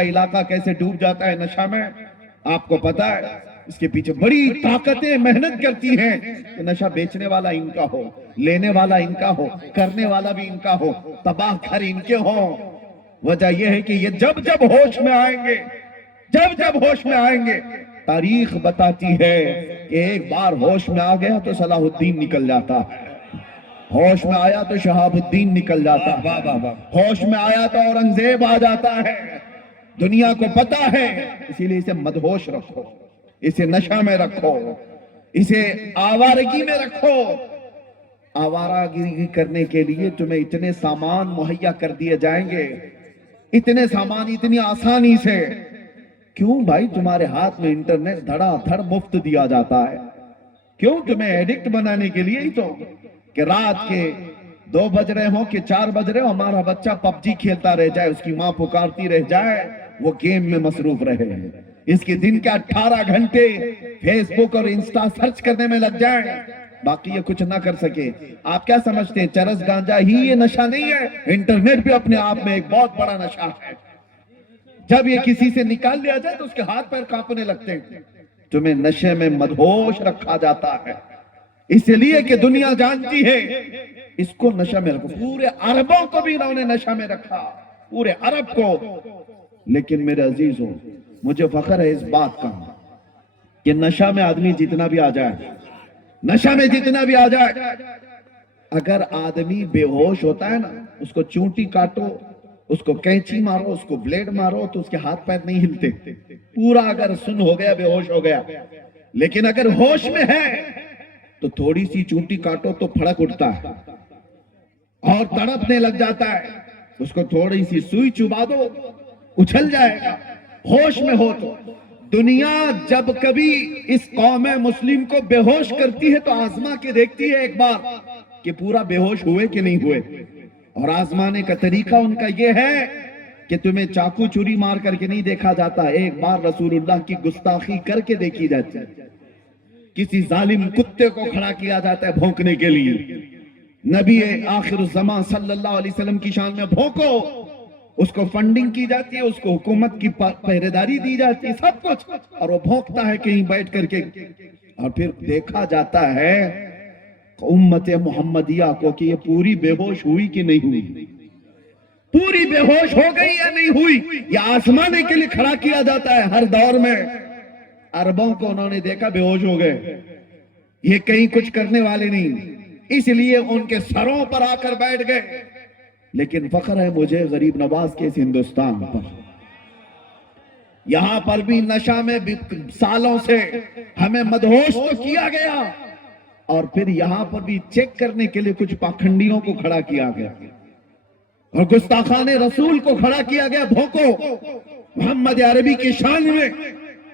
علاقہ کیسے ڈوب جاتا ہے نشہ میں آپ کو پتا ہے. اس کے پیچھے بڑی طاقتیں محنت کرتی ہیں کہ نشہ بیچنے والا ان کا ہو, لینے والا ان کا ہو, کرنے والا بھی ان کا ہو, تباہ گھر ان کے ہوں. وجہ یہ ہے کہ یہ جب جب ہوش میں آئیں گے, جب جب ہوش میں آئیں گے, تاریخ بتاتی ہے کہ ایک بار ہوش میں آ گیا تو صلاح الدین نکل جاتا ہے, ہوش میں آیا تو شہاب الدین نکل جاتا ہے, ہوش میں آیا تو اورنگزیب آ جاتا ہے. دنیا کو پتا ہے, اسی لیے اسے مدہوش رکھو, اسے نشہ میں رکھو, اسے آوارگی میں رکھو. آوارگی کرنے کے لیے تمہیں اتنے سامان مہیا کر دیے جائیں گے, اتنے سامان اتنی آسانی سے. کیوں بھائی تمہارے ہاتھ میں انٹرنیٹ دھڑا دھڑ مفت دیا جاتا ہے, کیوں تمہیں ایڈکٹ بنانے کے لیے ہی تو کہ رات کے 2 بج رہے ہوں کہ 4 بج رہے ہو ہمارا بچہ پب جی کھیلتا رہ جائے, اس کی ماں پکارتی رہ جائے, وہ گیم میں مصروف رہے. اس کے دن کے 18 گھنٹے فیس بک اور انسٹا سرچ کرنے میں لگ جائیں, باقی یہ کچھ نہ کر سکے. آپ کیا سمجھتے ہیں چرس گانجا ہی یہ نشہ نہیں ہے؟ انٹرنیٹ بھی اپنے آپ میں ایک بہت بڑا نشہ ہے. جب یہ کسی سے نکال لیا جائے تو اس کے ہاتھ پیر کانپنے لگتے ہیں. تمہیں نشے میں مدہوش رکھا جاتا ہے, اس لیے کہ دنیا جانتی ہے اس کو نشہ میں رکھو. پورے عربوں کو بھی انہوں نے نشہ میں رکھا, پورے عرب کو. لیکن میرے عزیزوں, مجھے فخر ہے اس بات کا کہ نشہ میں آدمی جتنا بھی آ جائے, نشہ میں جتنا بھی آ جائے, اگر آدمی بے ہوش ہوتا ہے نا, اس کو چونٹی کاٹو, اس کو کینچی مارو, اس کو بلیڈ مارو تو اس کے ہاتھ پیر نہیں ہلتے. پورا اگر سن ہو گیا, بے ہوش ہو گیا. لیکن اگر ہوش میں ہے تو تھوڑی سی چونٹی کاٹو تو پھڑک اٹھتا ہے اور تڑپنے لگ جاتا ہے. اس کو تھوڑی سی سوئی چبا دو, اچھل جائے گا. ہوش میں ہو تو دنیا جب کبھی اس قوم مسلم کو بے ہوش کرتی ہے تو آزما کے دیکھتی ہے ایک بار کہ پورا بے ہوش ہوئے کہ نہیں ہوئے. اور آزمانے کا طریقہ ان کا یہ ہے کہ تمہیں چاقو چوری مار کر کے نہیں دیکھا جاتا, ایک بار رسول اللہ کی گستاخی کر کے دیکھی جاتی ہے. کسی ظالم کتے کو کھڑا کیا جاتا ہے بھونکنے کے لیے, نبی آخر الزمان صلی اللہ علیہ وسلم کی شان میں بھونکو, اس کو فنڈنگ کی جاتی ہے, اس کو حکومت کی پہریداری دی جاتی ہے, سب کچھ, اور وہ بھونکتا ہے کہیں بیٹھ کر کے. اور پھر دیکھا جاتا ہے امت محمدیہ کو کہ یہ پوری بے ہوش ہوئی کہ نہیں ہوئی, پوری بے ہوش ہو گئی یا نہیں ہوئی. یہ آزمانے کے لیے کھڑا کیا جاتا ہے ہر دور میں. عربوں کو انہوں نے دیکھا بے ہوش ہو گئے, یہ کہیں کچھ کرنے والے نہیں, اس لیے ان کے سروں پر آ کر بیٹھ گئے. لیکن فخر ہے مجھے غریب نواز کے اس ہندوستان پر, یہاں پر بھی نشہ میں سالوں سے ہمیں مدہوش تو کیا گیا, اور پھر یہاں پر بھی چیک کرنے کے لیے کچھ پاکھنڈیوں کو کھڑا کیا گیا اور گستاخان رسول کو کھڑا کیا گیا بھوکو محمد عربی کی شان میں.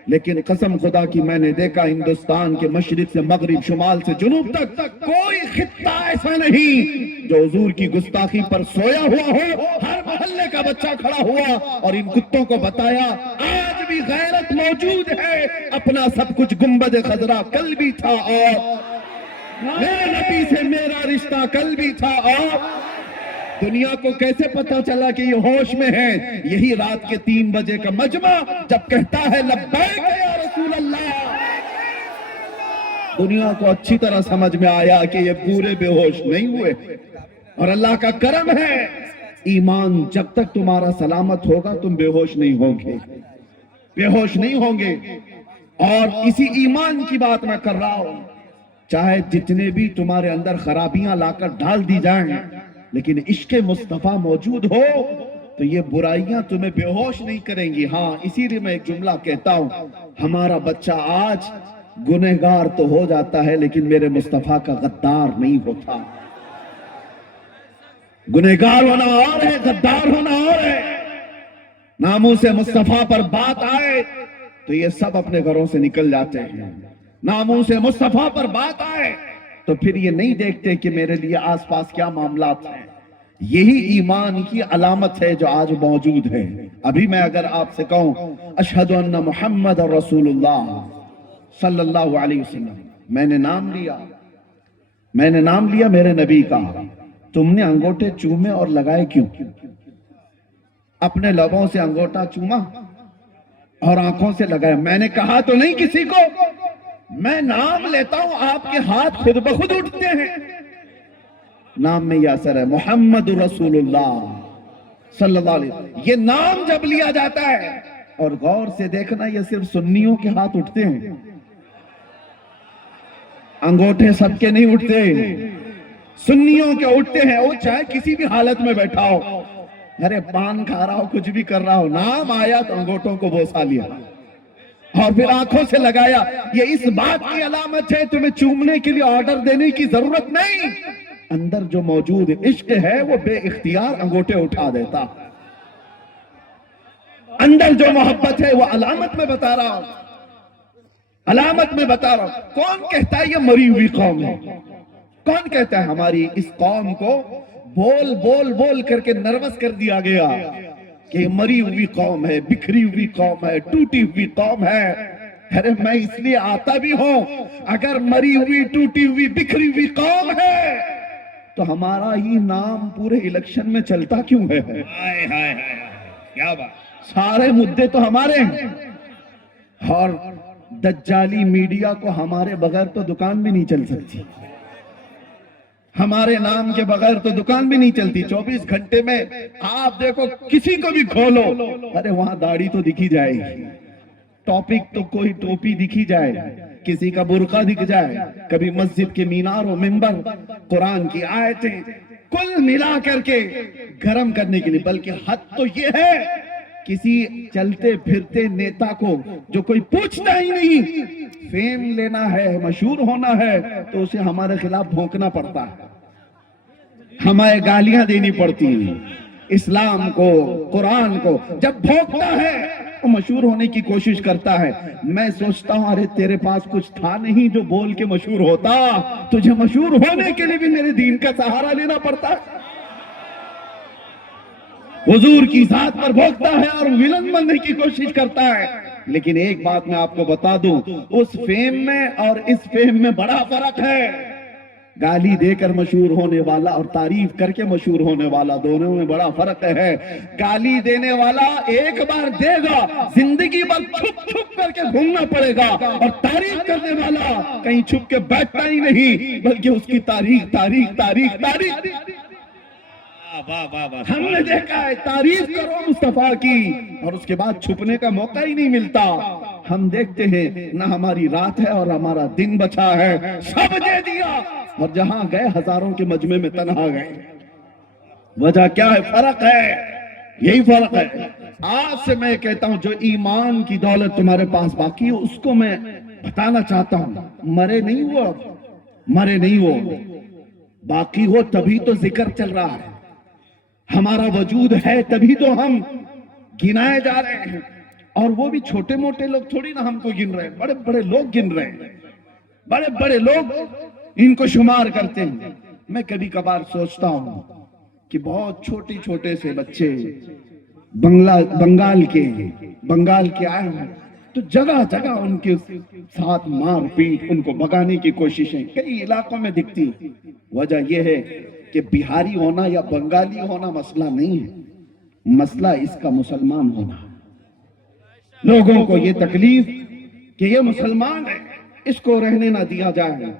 لیکن قسم خدا کی میں نے دیکھا ہندوستان کے مشرق سے مغرب, شمال سے جنوب تک کوئی خطہ ایسا نہیں جو حضور کی گستاخی پر سویا ہوا ہو. ہر محلے کا بچہ کھڑا ہوا اور ان کتوں کو بتایا آج بھی غیرت موجود ہے, اپنا سب کچھ گنبد خضرا کل بھی تھا, اور میرے نبی سے میرا رشتہ کل بھی تھا. اور دنیا کو کیسے پتا چلا کہ یہ ہوش میں ہے؟ یہی رات کے 3 بجے کا مجمع جب کہتا ہے لبیک یا رسول اللہ, دنیا کو اچھی طرح سمجھ میں آیا کہ یہ پورے بے ہوش نہیں ہوئے. اور اللہ کا کرم ہے, ایمان جب تک تمہارا سلامت ہوگا تم بے ہوش نہیں ہوگے, بے ہوش نہیں ہوں گے. اور اسی ایمان کی بات میں کر رہا ہوں, چاہے جتنے بھی تمہارے اندر خرابیاں لا کر ڈال دی جائیں, لیکن عشق مصطفیٰ موجود ہو تو یہ برائیاں تمہیں بے ہوش نہیں کریں گی. ہاں اسی لیے میں ایک جملہ کہتا ہوں, ہمارا بچہ آج گنہگار تو ہو جاتا ہے لیکن میرے مصطفیٰ کا غدار نہیں ہوتا. گنہگار ہونا اور ہے, غدار ہونا اور ہے. ناموس مصطفیٰ پر بات آئے تو یہ سب اپنے گھروں سے نکل جاتے ہیں. ناموس مصطفیٰ پر بات آئے تو پھر یہ نہیں دیکھتے کہ میرے لیے آس پاس کیا معاملات ہیں. یہی ایمان کی علامت ہے جو آج موجود ہے. ابھی میں اگر آپ سے کہوں اشہد ان محمد رسول اللہ صلی اللہ علیہ وسلم, میں نے نام لیا میرے نبی کا, تم نے انگوٹھے چومے اور لگائے کیوں؟ اپنے لبوں سے انگوٹھا چوما اور آنکھوں سے لگایا. میں نے کہا تو نہیں کسی کو, میں نام لیتا ہوں, آپ کے ہاتھ خود بخود اٹھتے ہیں. نام میں یہ اثر ہے, محمد رسول اللہ صلی اللہ علیہ وسلم. یہ نام جب لیا جاتا ہے, اور غور سے دیکھنا یہ صرف سنیوں کے ہاتھ اٹھتے ہیں, انگوٹھے سب کے نہیں اٹھتے, سنیوں کے اٹھتے ہیں. وہ چاہے کسی بھی حالت میں بیٹھا ہو, ارے پان کھا رہا ہو, کچھ بھی کر رہا ہو, نام آیا تو انگوٹھوں کو بوسا لیا اور پھر آنکھوں سے لگایا. یہ اس بات کی علامت ہے تمہیں چومنے کے لیے آرڈر دینے کی ضرورت نہیں, اندر جو موجود عشق ہے وہ بے اختیار انگوٹھے اٹھا دیتا. اندر جو محبت ہے وہ علامت میں بتا رہا ہوں, علامت میں بتا رہا ہوں. کون کہتا ہے یہ مری ہوئی قوم ہے؟ کون کہتا ہے ہماری اس قوم کو بول بول بول کر کے نروس کر دیا گیا کہ یہ مری ہوئی قوم ہے, بکھری ہوئی قوم ہے, ٹوٹی ہوئی قوم ہے. ارے میں اس لیے آتا بھی ہوں, اگر مری ہوئی, ٹوٹی ہوئی, بکھری ہوئی قوم ہے تو ہمارا ہی نام پورے الیکشن میں چلتا کیوں ہے؟ کیا بات, سارے مدے تو ہمارے ہیں, اور دجالی میڈیا کو ہمارے بغیر تو دکان بھی نہیں چل سکتی, ہمارے نام کے بغیر تو دکان بھی نہیں چلتی. 24 گھنٹے میں آپ دیکھو کسی کو بھی کھولو, ارے وہاں داڑھی تو دکھی جائے گی, ٹاپک تو کوئی ٹوپی دکھی جائے, کسی کا برقع دکھ جائے, کبھی مسجد کے مینار و منبر, قرآن کی آیتیں, کل ملا کر کے گرم کرنے کے لیے. بلکہ حد تو یہ ہے, کسی چلتے پھرتے نیتا کو جو کوئی پوچھتا ہی نہیں, فیم لینا ہے, مشہور ہونا ہے, تو اسے ہمارے خلاف بھونکنا پڑتا ہے, ہمیں گالیاں دینی پڑتی ہیں. اسلام کو, قرآن کو جب بھونکتا ہے وہ مشہور ہونے کی کوشش کرتا ہے. میں سوچتا ہوں ارے تیرے پاس کچھ تھا نہیں جو بول کے مشہور ہوتا, تجھے مشہور ہونے کے لیے بھی میرے دین کا سہارا لینا پڑتا ہے. حضور کی ذات پر بھونکتا ہے اور ولن بننے کی کوشش کرتا ہے. لیکن ایک بات میں آپ کو بتا دوں, اس فیم میں اور اس فیم میں بڑا فرق ہے. گالی دے کر مشہور ہونے والا اور تعریف کر کے مشہور ہونے والا, دونوں میں بڑا فرق ہے. گالی دینے والا ایک بار دے گا, زندگی بھر چھپ چھپ کر کے گھومنا پڑے گا, اور تعریف کرنے والا کہیں چھپ کے بیٹھتا ہی نہیں, بلکہ اس کی تاریخ تاریخ تاریخ تاریخ. ہم نے دیکھا ہے تعریف کرو مصطفیٰ کی اور اس کے بعد چھپنے کا موقع ہی نہیں ملتا. ہم دیکھتے ہیں نہ ہماری رات ہے اور ہمارا دن بچا ہے, سب دے دیا, اور جہاں گئے ہزاروں کے مجمع میں تنہا گئے. وجہ کیا ہے؟ فرق ہے, یہی فرق ہے. آج سے میں کہتا ہوں جو ایمان کی دولت تمہارے پاس باقی ہے اس کو میں بتانا چاہتا ہوں. مرے نہیں ہو, مرے نہیں ہو, باقی ہو تبھی تو ذکر چل رہا ہے. ہمارا وجود ہے تبھی تو ہم گنائے جا رہے ہیں, اور وہ بھی چھوٹے موٹے لوگ تھوڑی نہ ہم کو گن رہے ہیں, بڑے بڑے لوگ گن رہے ہیں, بڑے بڑے لوگ ان کو شمار کرتے ہیں. میں کبھی کبھار سوچتا ہوں کہ بہت چھوٹے چھوٹے سے بچے بنگال کے آئے ہیں, تو جگہ جگہ ان کے ساتھ مار پیٹ, ان کو بھگانے کی کوششیں کئی علاقوں میں دکھتی. وجہ یہ ہے کہ بہاری ہونا یا بنگالی ہونا مسئلہ نہیں ہے, مسئلہ اس کا مسلمان ہونا. لوگوں کو یہ تکلیف کہ یہ مسلمان ہے, اس کو رہنے نہ دیا جائے.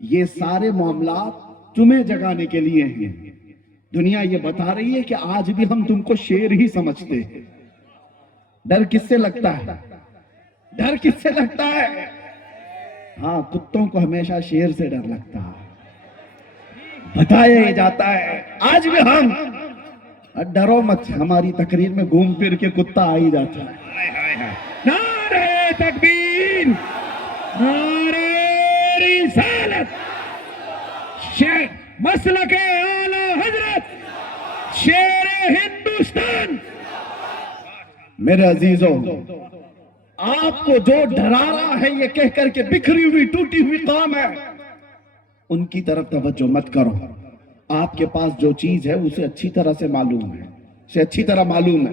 یہ سارے معاملات تمہیں جگانے کے لیے ہیں. دنیا یہ بتا رہی ہے کہ آج بھی ہم تم کو شیر ہی سمجھتے ہیں. ڈر کس سے لگتا ہے؟ ڈر کس سے لگتا ہے؟ ہاں, کتوں کو ہمیشہ شیر سے ڈر لگتا ہے. بتایا جاتا ہے آج بھی ہم, ڈرو مت, ہماری تقریر میں گھوم پھر کے کتا آ ہی جاتا ہے. نعرہ تکبیر, نعرہ رسالت, مسلک اعلی حضرت, شیر ہندوستان. میرے عزیزوں, آپ کو جو ڈرا رہا ہے یہ کہہ کر کے بکھری ہوئی ٹوٹی ہوئی قوم ہے, ان کی طرف توجہ مت کرو. آپ کے پاس جو چیز ہے اسے اچھی طرح سے معلوم ہے, اسے اچھی طرح معلوم ہے.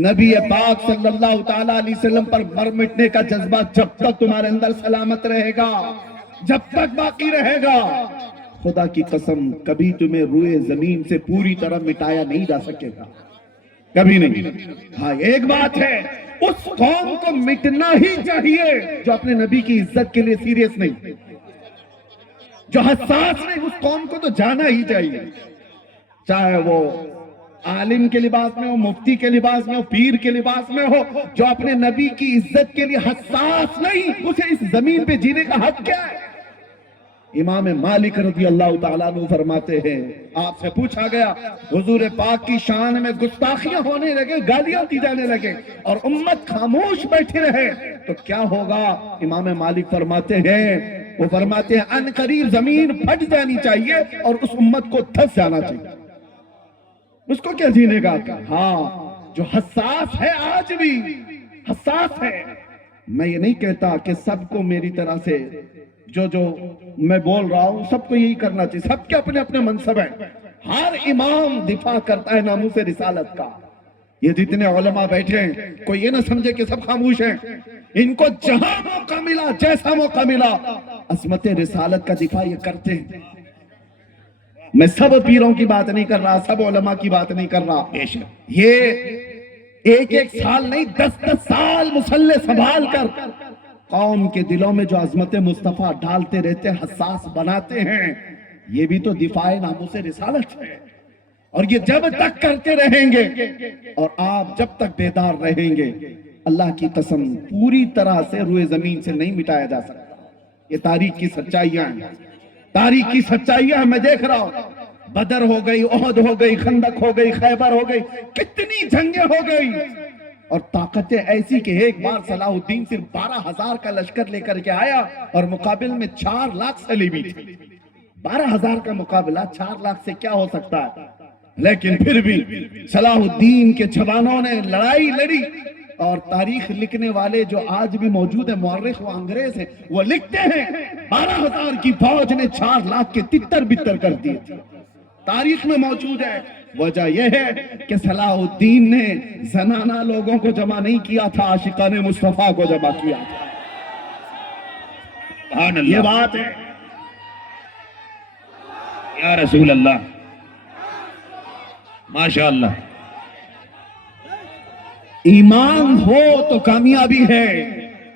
نبی پاک صلی اللہ تعالیٰ علیہ وسلم پر مر مٹنے کا جذبہ جب تک تمہارے اندر سلامت رہے گا, جب تک باقی رہے گا, خدا کی قسم کبھی تمہیں روئے زمین سے پوری طرح مٹایا نہیں جا سکے گا. کبھی نہیں. ہاں ایک بات ہے، اس قوم کو مٹنا ہی چاہیے جو اپنے نبی کی عزت کے لیے سیریس نہیں، جو حساس نہیں. اس قوم کو تو جانا ہی چاہیے، چاہے وہ عالم کے لباس میں ہو، مفتی کے لباس میں ہو، پیر کے لباس میں ہو. جو اپنے نبی کی عزت کے لیے حساس نہیں، اسے اس زمین پہ جینے کا حق کیا ہے؟ امام مالک رضی اللہ تعالیٰ عنہ فرماتے ہیں، آپ سے پوچھا گیا حضور پاک کی شان میں گستاخیاں ہونے لگے، گالیاں دی جانے لگے اور امت خاموش بیٹھے رہے تو کیا ہوگا؟ امام مالک فرماتے ہیں، وہ فرماتے ہیں ان قریب زمین پھٹ جانی چاہیے اور اس امت کو دھس جانا چاہیے. اس کو کیا جینے گا؟ ہاں جو حساس ہے، آج بھی حساس ہے. میں یہ نہیں کہتا کہ سب کو میری طرح سے جو میں بول رہا ہوں سب کو یہی کرنا چاہیے، سب کے اپنے اپنے منصب ہیں. ہر امام دفاع کرتا ہے ناموس رسالت کا. یہ جتنے علماء بیٹھے ہیں کوئی یہ نہ سمجھے کہ سب خاموش ہیں. ان کو جہاں موقع ملا، جیسا موقع ملا، عظمت رسالت کا دفاع یہ کرتے ہیں. میں سب پیروں کی بات نہیں کر رہا، سب علماء کی بات نہیں کر رہا. یہ ایک ایک سال نہیں، 10 سال مسلح سنبھال کر قوم کے دلوں میں جو عظمت مصطفیٰ ڈالتے رہتے، حساس بناتے ہیں. یہ بھی تو دفاع ناموس رسالت ہے. اور یہ جب تک کرتے رہیں گے اور آپ جب تک بیدار رہیں گے، اللہ کی قسم پوری طرح سے روئے زمین سے نہیں مٹایا جا سکتا. یہ تاریخ کی سچائیاں ہیں، تاریخ کی سچائیاں میں دیکھ رہا ہوں. بدر ہو گئی، احد ہو گئی، خندق ہو گئی، خیبر ہو گئی، کتنی جنگیں ہو گئی اور طاقتیں ایسی کہ ایک بار صلاح الدین صرف 12,000 کا لشکر لے کر کے آیا اور مقابل میں 4 لاکھ سلیبی تھے. 12,000 کا مقابلہ 4 لاکھ سے کیا ہو سکتا ہے؟ لیکن پھر بھی صلاح الدین کے جوانوں نے لڑائی لڑی اور تاریخ لکھنے والے جو آج بھی موجود ہیں، مورخ و انگریز ہیں، وہ لکھتے ہیں 12,000 کی فوج نے 4 لاکھ کے تتر بتر کر دیے تھے. تاریخ میں موجود ہے. وجہ یہ ہے کہ صلاح الدین نے زنانہ لوگوں کو جمع نہیں کیا تھا، عاشقان مصطفیٰ کو جمع کیا تھا. یہ بات ہے یا رسول اللہ، ماشاءاللہ. ایمان ہو تو کامیابی ہے،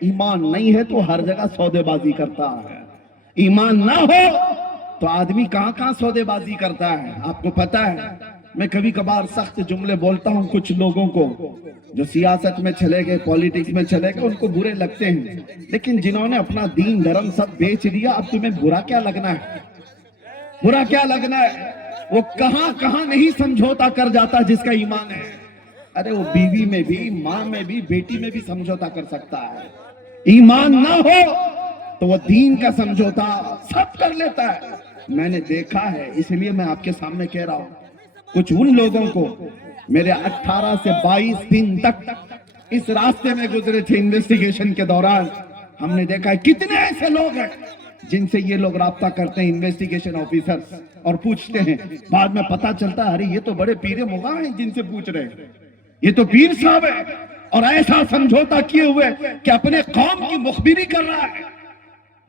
ایمان نہیں ہے تو ہر جگہ سودے بازی کرتا ہے. ایمان نہ ہو تو آدمی کہاں کہاں سودے بازی کرتا ہے. آپ کو پتا ہے میں کبھی کبھار سخت جملے بولتا ہوں کچھ لوگوں کو جو سیاست میں چلے گئے، پولیٹکس میں چلے گئے، ان کو برے لگتے ہیں. لیکن جنہوں نے اپنا دین دھرم سب بیچ دیا، اب تمہیں برا کیا لگنا ہے؟ برا کیا لگنا ہے؟ وہ کہاں کہاں نہیں سمجھوتا کر جاتا جس کا ایمان ہے. ارے وہ بیوی میں بھی، ماں میں بھی، بیٹی میں بھی سمجھوتا کر سکتا ہے. ایمان نہ ہو تو وہ دین کا سمجھوتا سب کر لیتا ہے. میں نے دیکھا ہے، اس لیے میں آپ کے سامنے کہہ رہا ہوں. کچھ ان لوگوں کو میرے 18 سے 22 دن تک اس راستے میں گزرے تھے انویسٹیگیشن کے دوران. ہم نے دیکھا ہے کتنے ایسے لوگ ہیں جن سے یہ لوگ رابطہ کرتے ہیں، انویسٹیگیشن آفیسر، اور پوچھتے ہیں. بعد میں پتا چلتا ہے ارے یہ تو بڑے پیر مغاں ہیں جن سے پوچھ رہے ہیں، یہ تو پیر صاحب ہے. اور ایسا سمجھوتا کیے ہوئے کہ اپنے قوم کی مخبری کر رہا ہے،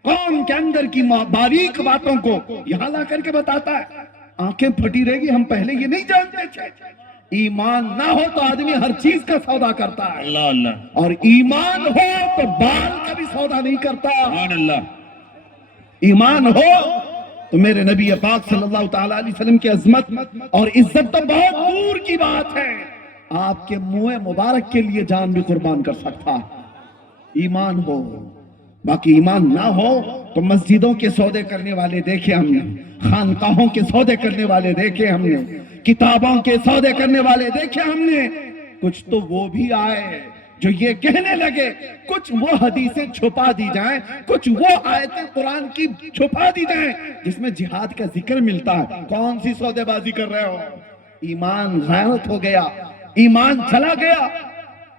قوم کے اندر کی باریک باتوں کو یہاں لا کر کے بتاتا ہے. آنکھیں پھٹی رہے گی، ہم پہلے یہ نہیں جانتے تھے. ایمان نہ ہو تو آدمی ہر چیز کا سودا کرتا ہے، اللہ اللہ. اور ایمان ہو تو بال کا بھی سودا نہیں کرتا. سبحان اللہ. ایمان ہو تو میرے نبی پاک صلی اللہ تعالیٰ علیہ وسلم کی عظمت اور عزت تو بہت دور کی بات ہے، آپ کے منہ مبارک کے لیے جان بھی قربان کر سکتا. ایمان ہو. باقی ایمان نہ ہو تو مسجدوں کے سودے کرنے والے دیکھے ہم نے، خانقاہوں کے سودے کرنے والے دیکھے ہم نے، کتابوں کے سودے کرنے والے دیکھے ہم نے. کچھ تو وہ بھی آئے جو یہ کہنے لگے کچھ وہ حدیثیں چھپا دی جائیں، کچھ وہ آیتیں قرآن کی چھپا دی جائیں جس میں جہاد کا ذکر ملتا ہے. کون سی سودے بازی کر رہے ہو؟ ایمان غیرت ہو گیا، ایمان چلا گیا.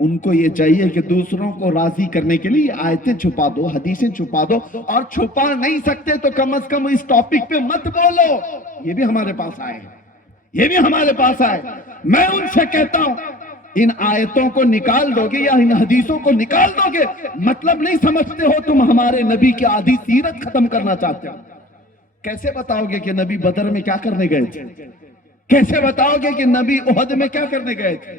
ان کو یہ چاہیے کہ دوسروں کو راضی کرنے کے لیے آیتیں چھپا دو، حدیثیں چھپا دو، اور چھپا نہیں سکتے تو کم از کم اس ٹاپک پہ مت بولو. یہ بھی ہمارے پاس آئے، یہ بھی ہمارے پاس آئے. میں ان سے کہتا ہوں ان آیتوں کو نکال دو گے یا ان حدیثوں کو نکال دو گے، مطلب نہیں سمجھتے ہو تم ہمارے نبی کی آدھی سیرت ختم کرنا چاہتے ہو. کیسے بتاؤ گے کہ نبی بدر میں کیا کرنے گئے تھے؟ کیسے بتاؤ گے کہ نبی احد میں کیا کرنے گئے تھے؟